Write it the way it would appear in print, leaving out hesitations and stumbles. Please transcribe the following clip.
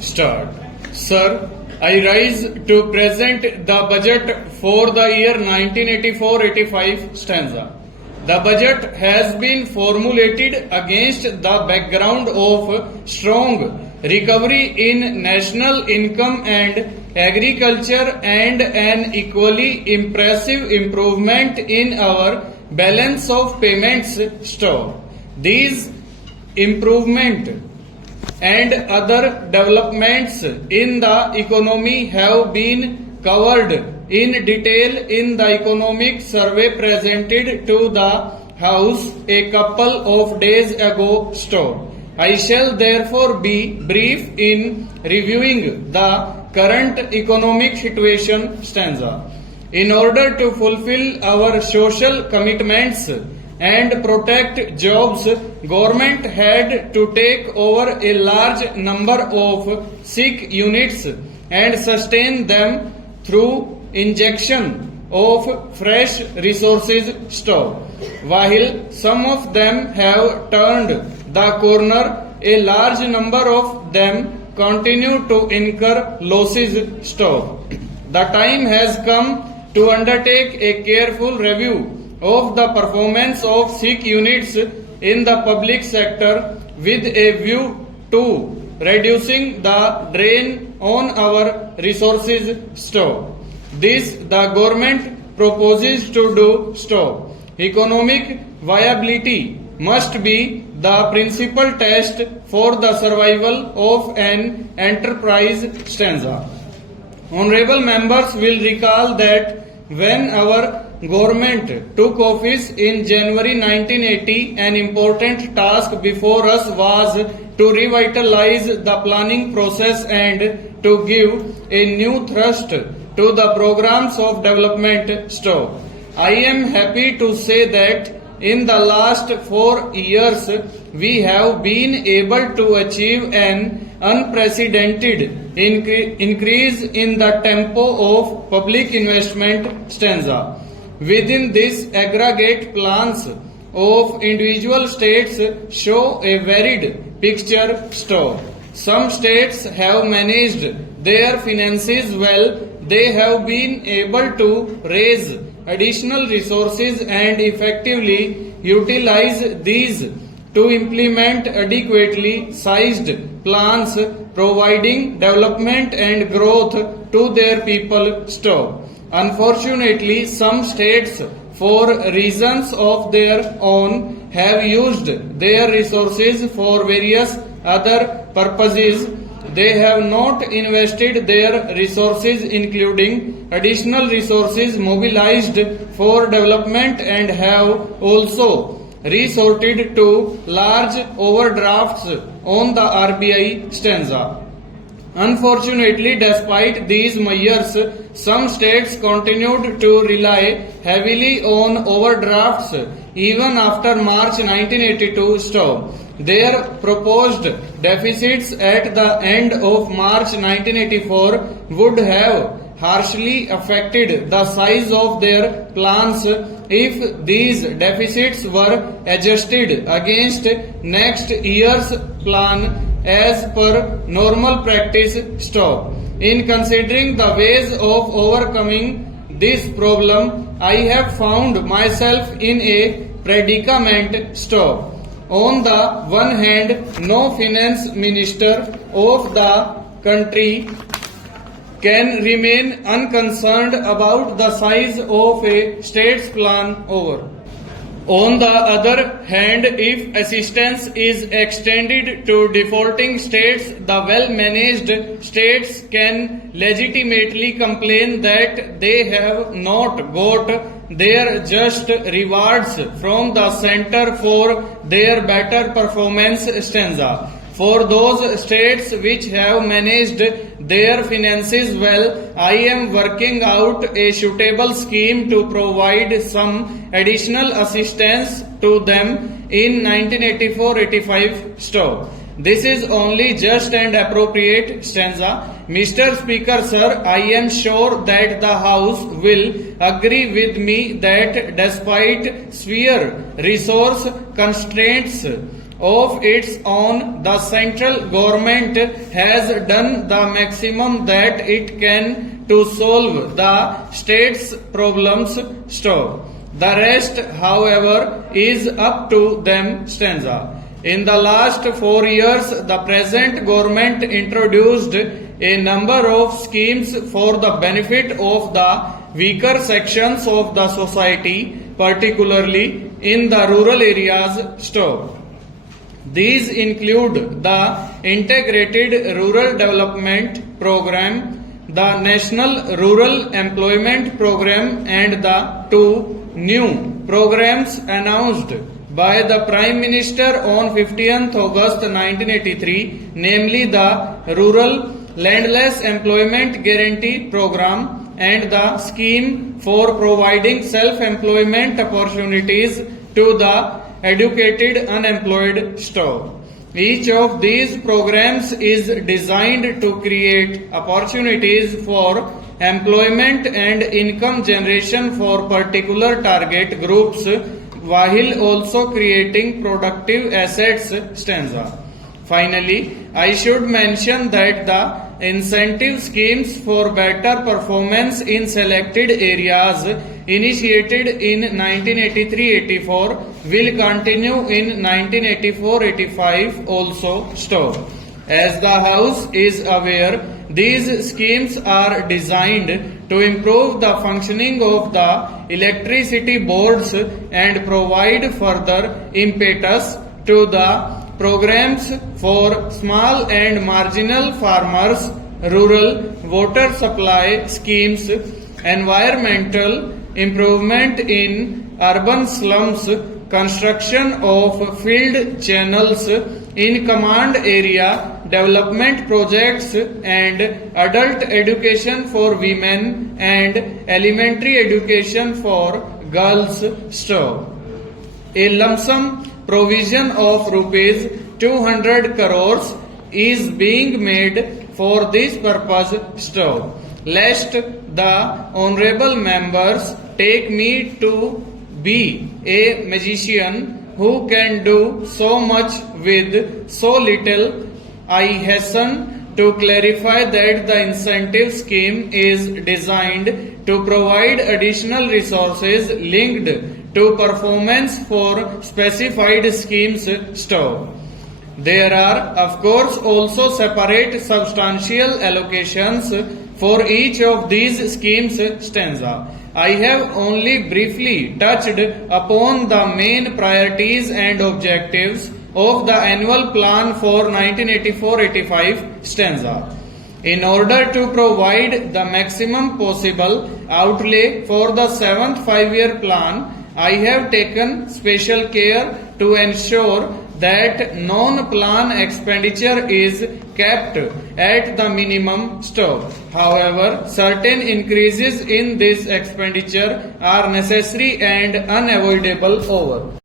Start. Sir, I rise to present the budget for the year 1984-85 stanza. The budget has been formulated against the background of strong recovery in national income and agriculture and an equally impressive improvement in our balance of payments stock. These improvement and other developments in the economy have been covered in detail in the economic survey presented to the House a couple of days ago. I shall therefore be brief in reviewing the current economic situation stanza. In order to fulfill our social commitments and protect jobs, government had to take over a large number of sick units and sustain them through injection of fresh resources stock. While some of them have turned the corner, a large number of them continue to incur losses stock. The time has come to undertake a careful review of the performance of sick units in the public sector with a view to reducing the drain on our resources stock. This the government proposes to do. Economic viability must be the principal test for the survival of an enterprise stanza. Honorable members will recall that when our government took office in January 1980, an important task before us was to revitalize the planning process and to give a new thrust to the programs of development stock. I am happy to say that in the last 4 years, we have been able to achieve an unprecedented increase in the tempo of public investment stanza. Within this aggregate, plans of individual states show a varied picture stock. Some states have managed their finances well. They have been able to raise additional resources and effectively utilize these to implement adequately sized plans providing development and growth to their people stock. Unfortunately, some states, for reasons of their own, have used their resources for various other purposes. They have not invested their resources, including additional resources mobilized for development, and have also resorted to large overdrafts on the RBI stanza. Unfortunately, despite these measures, some states continued to rely heavily on overdrafts even after March 1982 stop. Their proposed deficits at the end of March 1984 would have harshly affected the size of their plans if these deficits were adjusted against next year's plan as per normal practice stock. In considering the ways of overcoming this problem, I have found myself in a predicament stock. On the one hand, no finance minister of the country can remain unconcerned about the size of a state's plan over. On the other hand, if assistance is extended to defaulting states, the well-managed states can legitimately complain that they have not got their just rewards from the center for their better performance stanza. For those states which have managed their finances well, I am working out a suitable scheme to provide some additional assistance to them in 1984-85 stock. This is only just and appropriate stanza. Mr. Speaker, sir, I am sure that the House will agree with me that despite severe resource constraints, of its own, the central government has done the maximum that it can to solve the state's problems. Stop. The rest, however, is up to them. Stanza. In the last 4 years, the present government introduced a number of schemes for the benefit of the weaker sections of the society, particularly in the rural areas. Stop. These include the Integrated Rural Development Program, the National Rural Employment Program, and the two new programs announced by the Prime Minister on 15th August 1983, namely the Rural Landless Employment Guarantee Program and the scheme for providing self-employment opportunities to the educated unemployed. Stop. Each of these programs is designed to create opportunities for employment and income generation for particular target groups while also creating productive assets. Stanza. Finally, I should mention that the incentive schemes for better performance in selected areas initiated in 1983-84 will continue in 1984-85 also. Stop. As the House is aware, these schemes are designed to improve the functioning of the electricity boards and provide further impetus to the programs for small and marginal farmers, rural water supply schemes, environmental improvement in urban slums, construction of field channels in command area, development projects, and adult education for women and elementary education for girls. Stop. A lump sum provision of rupees 200 crores is being made for this purpose. Stop. Lest the honorable members take me to be a magician who can do so much with so little, I hasten to clarify that the incentive scheme is designed to provide additional resources linked to performance for specified schemes. Stop. There are, of course, also separate substantial allocations for each of these schemes. Stanza. I have only briefly touched upon the main priorities and objectives of the annual plan for 1984-85. Stanza. In order to provide the maximum possible outlay for the 7th 5-year plan, I have taken special care to ensure that non-plan expenditure is kept at the minimum. Stop. However, certain increases in this expenditure are necessary and unavoidable. Over.